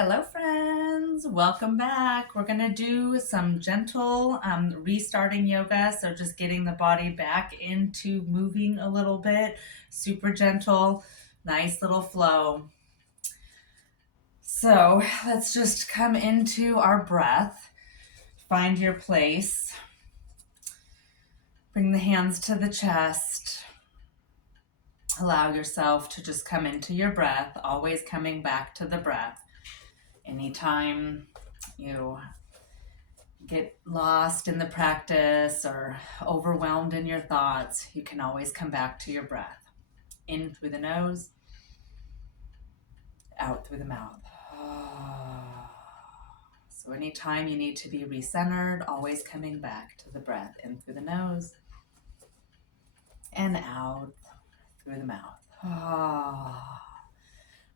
Hello friends, welcome back. We're going to do some gentle restarting yoga. So just getting the body back into moving a little bit, super gentle, nice little flow. So let's just come into our breath, find your place, bring the hands to the chest, allow yourself to just come into your breath, always coming back to the breath. Anytime you get lost in the practice or overwhelmed in your thoughts, you can always come back to your breath. In through the nose, out through the mouth. So anytime you need to be recentered, always coming back to the breath. In through the nose and out through the mouth.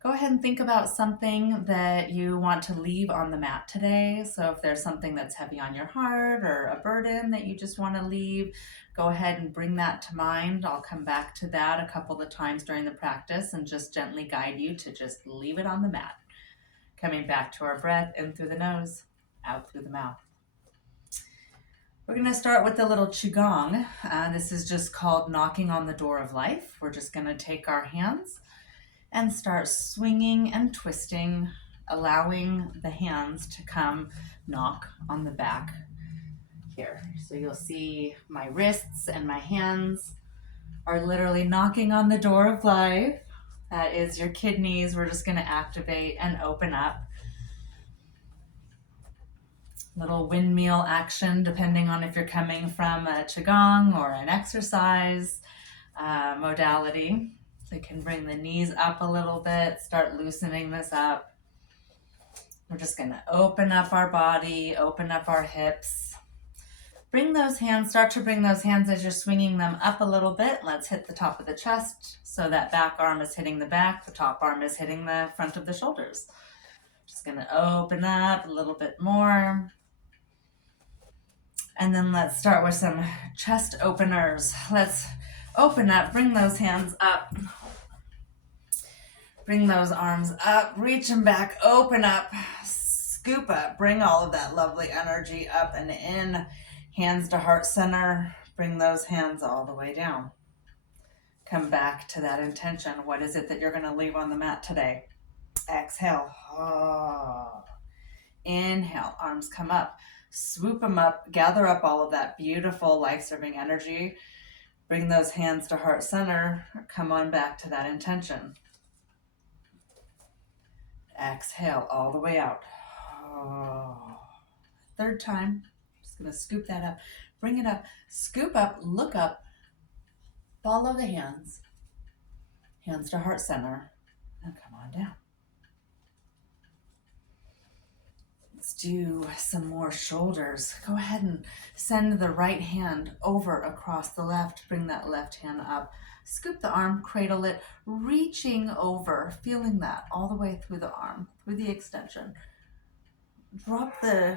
Go ahead and think about something that you want to leave on the mat today. So if there's something that's heavy on your heart or a burden that you just want to leave, go ahead and bring that to mind. I'll come back to that a couple of times during the practice and just gently guide you to just leave it on the mat. Coming back to our breath, in through the nose, out through the mouth. We're going to start with a little qigong. This is just called knocking on the door of life. We're just going to take our hands and start swinging and twisting, allowing the hands to come knock on the back here. So you'll see my wrists and my hands are literally knocking on the door of life. That is your kidneys. We're just going to activate and open up. Little windmill action, depending on if you're coming from a qigong or an exercise modality. So you can bring the knees up a little bit, start loosening this up. We're just going to open up our body, open up our hips. Bring those hands, start to bring those hands as you're swinging them up a little bit. Let's hit the top of the chest. So that back arm is hitting the back, the top arm is hitting the front of the shoulders. Just going to open up a little bit more. And then let's start with some chest openers. Let's open up, bring those hands up. Bring those arms up, reach them back, open up, scoop up, bring all of that lovely energy up and in. Hands to heart center, bring those hands all the way down. Come back to that intention. What is it that you're going to leave on the mat today? Exhale. Inhale, arms come up. Swoop them up, gather up all of that beautiful life-serving energy. Bring those hands to heart center. Come on back to that intention. Exhale all the way out. Third time. Just going to scoop that up. Bring it up. Scoop up. Look up. Follow the hands. Hands to heart center. And come on down. Let's do some more shoulders. Go ahead and send the right hand over across the left. Bring that left hand up. Scoop the arm, cradle it, reaching over, feeling that all the way through the arm, through the extension. Drop the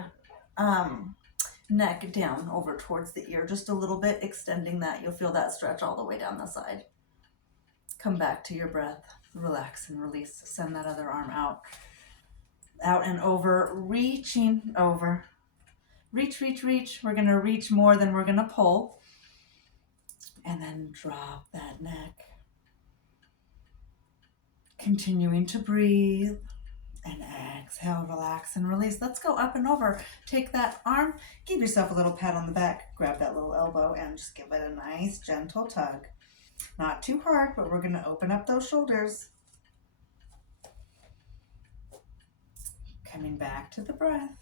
neck down over towards the ear just a little bit, extending that. You'll feel that stretch all the way down the side. Come back to your breath. Relax and release. Send that other arm out. Out and over, reaching over. Reach, reach, reach. We're going to reach more than we're going to pull. And then drop that neck. Continuing to breathe. And exhale, relax and release. Let's go up and over. Take that arm, give yourself a little pat on the back. Grab that little elbow and just give it a nice gentle tug. Not too hard, but we're going to open up those shoulders. Coming back to the breath.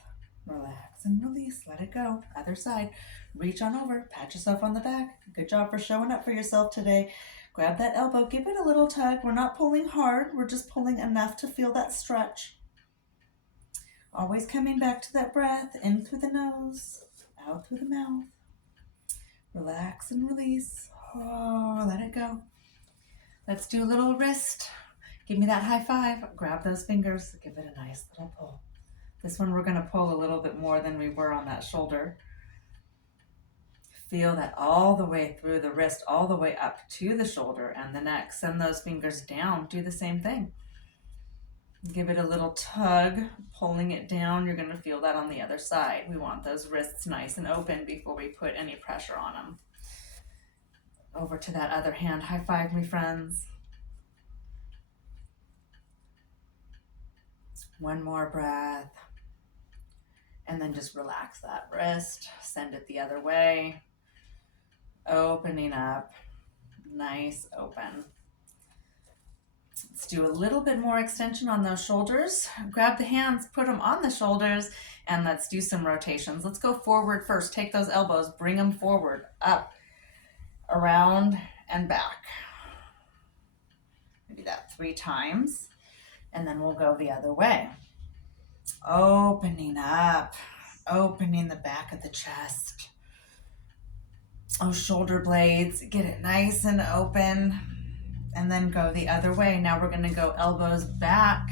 Relax and release. Let it go. Other side. Reach on over. Pat yourself on the back. Good job for showing up for yourself today. Grab that elbow. Give it a little tug. We're not pulling hard. We're just pulling enough to feel that stretch. Always coming back to that breath. In through the nose. Out through the mouth. Relax and release. Let it go. Let's do a little wrist. Give me that high five. Grab those fingers. Give it a nice little pull. This one we're going to pull a little bit more than we were on that shoulder. Feel that all the way through the wrist, all the way up to the shoulder and the neck. Send those fingers down. Do the same thing. Give it a little tug, pulling it down. You're going to feel that on the other side. We want those wrists nice and open before we put any pressure on them. Over to that other hand. High five me, friends. One more breath. And then just relax that wrist. Send it the other way. Opening up. Nice open. Let's do a little bit more extension on those shoulders. Grab the hands, put them on the shoulders, and let's do some rotations. Let's go forward first. Take those elbows, bring them forward, up, around, and back. Maybe that 3 times, and then we'll go the other way. Opening up, opening the back of the chest. Oh, shoulder blades, get it nice and open. And then go the other way. Now we're going to go elbows back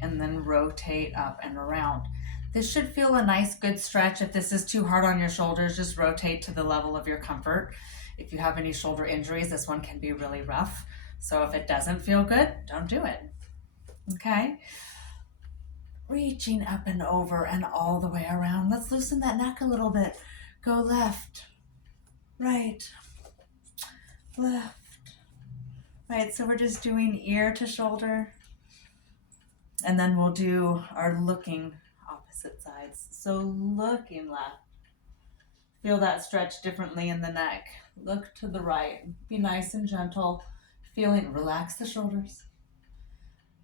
and then rotate up and around. This should feel a nice, good stretch. If this is too hard on your shoulders, just rotate to the level of your comfort. If you have any shoulder injuries, this one can be really rough. So if it doesn't feel good, don't do it. Okay? Reaching up and over and all the way around. Let's loosen that neck a little bit. Go left, right, left. Right, so we're just doing ear to shoulder. And then we'll do our looking opposite sides. So looking left. Feel that stretch differently in the neck. Look to the right. Be nice and gentle. Feeling, relax the shoulders.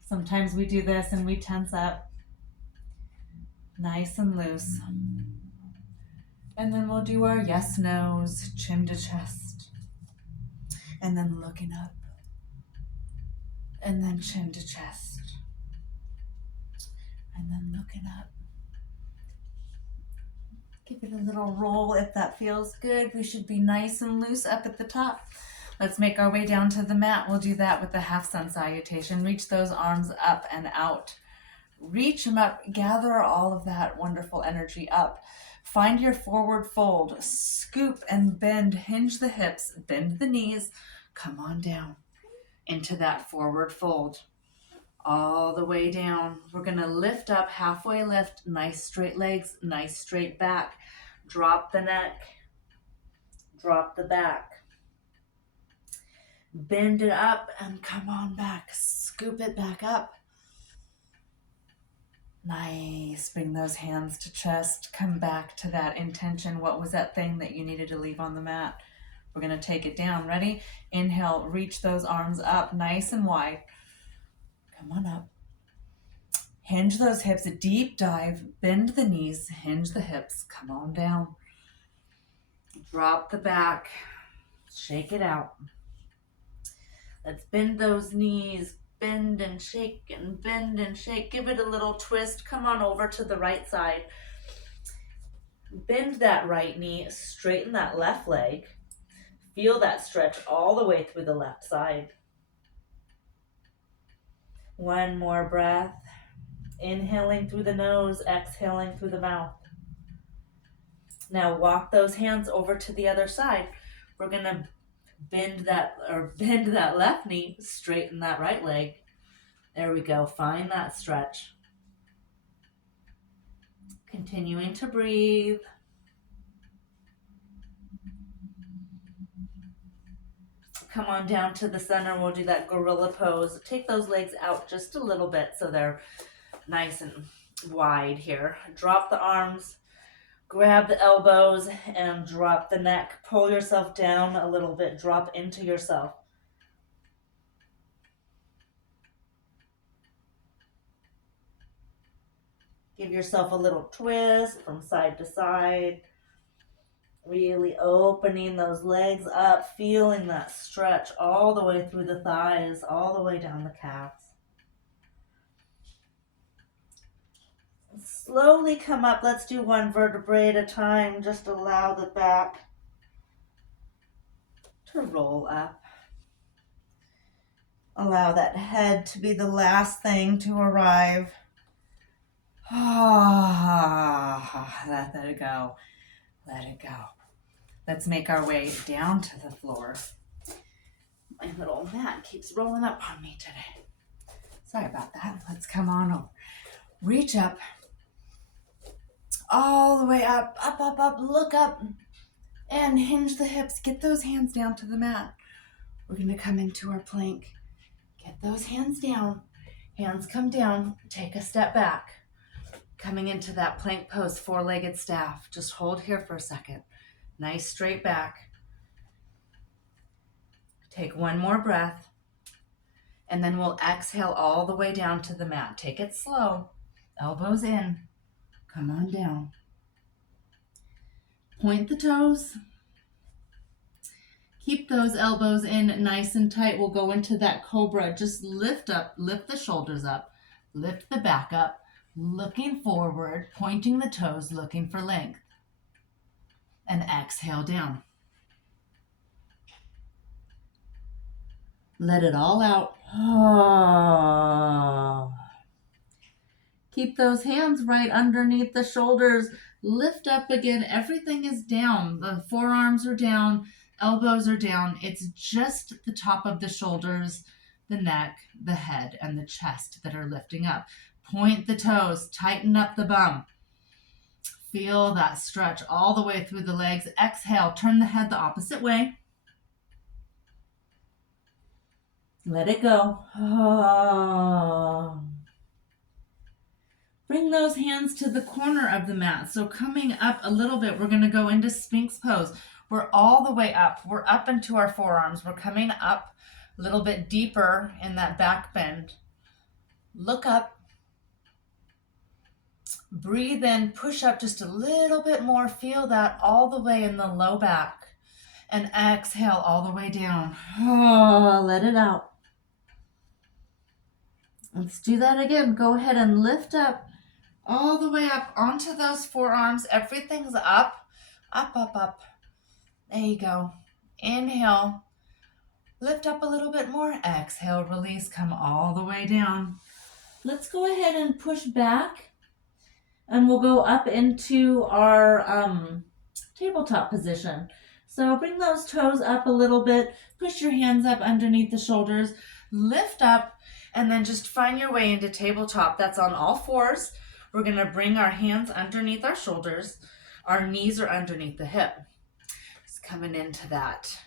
Sometimes we do this and we tense up. Nice and loose. And then we'll do our yes, no's, chin to chest. And then looking up. And then chin to chest. And then looking up. Give it a little roll if that feels good. We should be nice and loose up at the top. Let's make our way down to the mat. We'll do that with the half sun salutation. Reach those arms up and out. Reach them up. Gather all of that wonderful energy up. Find your forward fold. Scoop and bend. Hinge the hips. Bend the knees. Come on down into that forward fold. All the way down. We're going to lift up, halfway lift, nice straight legs, nice straight back. Drop the neck, drop the back. Bend it up and come on back. Scoop it back up. Nice. Bring those hands to chest. Come back to that intention. What was that thing that you needed to leave on the mat? We're going to take it down. Ready? Inhale, reach those arms up nice and wide. Come on up. Hinge those hips, a deep dive, bend the knees, hinge the hips, come on down. Drop the back, shake it out. Let's bend those knees, bend and shake and bend and shake. Give it a little twist, come on over to the right side. Bend that right knee, straighten that left leg. Feel that stretch all the way through the left side. One more breath. Inhaling through the nose, exhaling through the mouth. Now walk those hands over to the other side. We're going to bend that left knee, straighten that right leg. There we go. Find that stretch. Continuing to breathe. Come on down to the center. We'll do that gorilla pose. Take those legs out just a little bit so they're nice and wide here. Drop the arms, grab the elbows, and drop the neck. Pull yourself down a little bit. Drop into yourself. Give yourself a little twist from side to side. Really opening those legs up, feeling that stretch all the way through the thighs, all the way down the calves. Slowly come up. Let's do one vertebrae at a time. Just allow the back to roll up. Allow that head to be the last thing to arrive. Let it go. Let it go. Let's make our way down to the floor. My little mat keeps rolling up on me today. Sorry about that. Let's come on over. Reach up, all the way up, up, up, up, look up, and hinge the hips. Get those hands down to the mat. We're going to come into our plank. Get those hands down. Hands come down. Take a step back. Coming into that plank pose, four-legged staff. Just hold here for a second. Nice straight back. Take one more breath. And then we'll exhale all the way down to the mat. Take it slow. Elbows in. Come on down. Point the toes. Keep those elbows in nice and tight. We'll go into that cobra. Just lift up, lift the shoulders up, lift the back up, looking forward, pointing the toes, looking for length. And exhale down. Let it all out. Keep those hands right underneath the shoulders. Lift up again. Everything is down. The forearms are down. Elbows are down. It's just the top of the shoulders, the neck, the head, and the chest that are lifting up. Point the toes. Tighten up the bum. Feel that stretch all the way through the legs. Exhale. Turn the head the opposite way. Let it go. Bring those hands to the corner of the mat. So coming up a little bit, we're going to go into Sphinx pose. We're all the way up. We're up into our forearms. We're coming up a little bit deeper in that back bend. Look up. Breathe in. Push up just a little bit more. Feel that all the way in the low back. And exhale all the way down. Let it out. Let's do that again. Go ahead and lift up. All the way up onto those forearms. Everything's up, up, up, up. There you go. Inhale. Lift up a little bit more. Exhale, release. Come all the way down. Let's go ahead and push back. And we'll go up into our tabletop position. So bring those toes up a little bit. Push your hands up underneath the shoulders. Lift up. And then just find your way into tabletop. That's on all fours. We're going to bring our hands underneath our shoulders. Our knees are underneath the hip. Just coming into that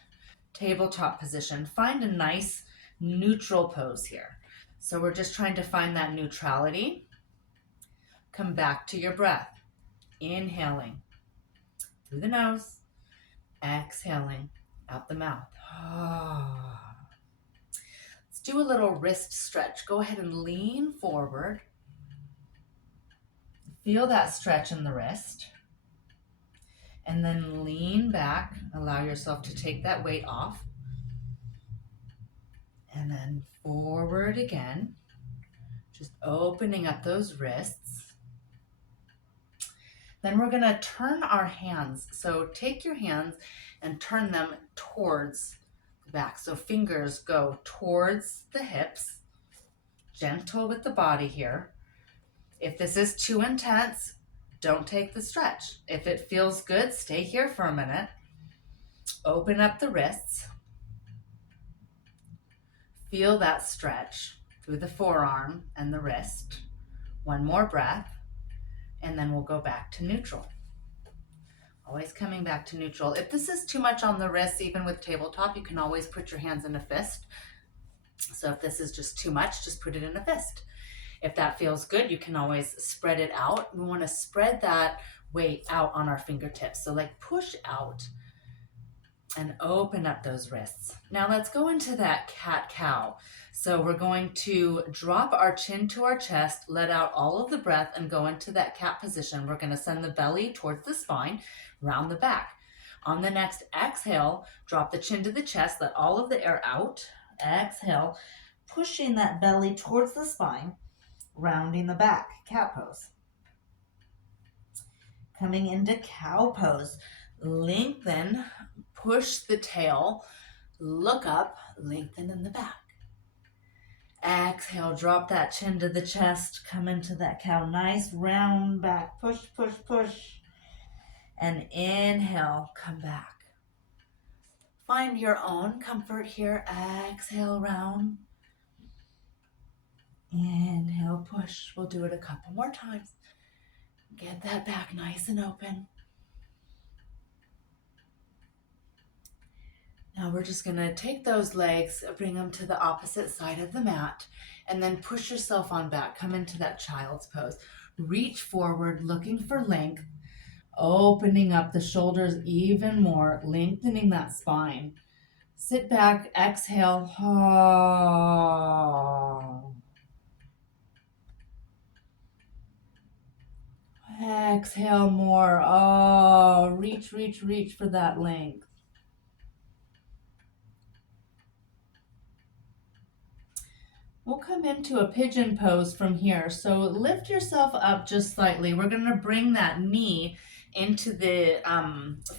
tabletop position. Find a nice neutral pose here. So we're just trying to find that neutrality. Come back to your breath. Inhaling through the nose. Exhaling out the mouth. Let's do a little wrist stretch. Go ahead and lean forward. Feel that stretch in the wrist. And then lean back. Allow yourself to take that weight off. And then forward again. Just opening up those wrists. Then we're going to turn our hands. So take your hands and turn them towards the back. So fingers go towards the hips. Gentle with the body here. If this is too intense, don't take the stretch. If it feels good, stay here for a minute. Open up the wrists. Feel that stretch through the forearm and the wrist. One more breath, and then we'll go back to neutral. Always coming back to neutral. If this is too much on the wrists, even with tabletop, you can always put your hands in a fist. So if this is just too much, just put it in a fist. If that feels good, you can always spread it out. We want to spread that weight out on our fingertips. So like push out and open up those wrists. Now let's go into that cat-cow. So we're going to drop our chin to our chest, let out all of the breath, and go into that cat position. We're going to send the belly towards the spine, round the back. On the next exhale, drop the chin to the chest, let all of the air out. Exhale, pushing that belly towards the spine, rounding the back, cat pose. Coming into cow pose, lengthen, push the tail, look up, lengthen in the back. Exhale, drop that chin to the chest, come into that cow, nice round back, push, push, push. And inhale, come back. Find your own comfort here, exhale, round. Inhale, push. We'll do it a couple more times. Get that back nice and open. Now we're just going to take those legs, bring them to the opposite side of the mat, and then push yourself on back. Come into that child's pose. Reach forward, looking for length, opening up the shoulders even more, lengthening that spine. Sit back, exhale. Exhale more. Reach, reach, reach for that length. We'll come into a pigeon pose from here. So lift yourself up just slightly. We're going to bring that knee into the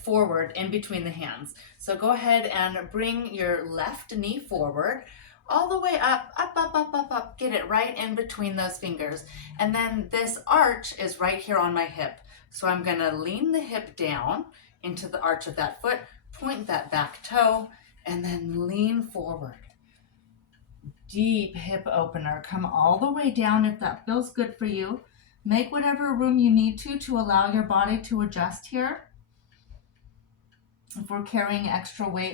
forward in between the hands. So go ahead and bring your left knee forward all the way up, up, up, up, up, up. Get it right in between those fingers. And then this arch is right here on my hip. So I'm going to lean the hip down into the arch of that foot, point that back toe, and then lean forward. Deep hip opener. Come all the way down if that feels good for you. Make whatever room you need to allow your body to adjust here. If we're carrying extra weight,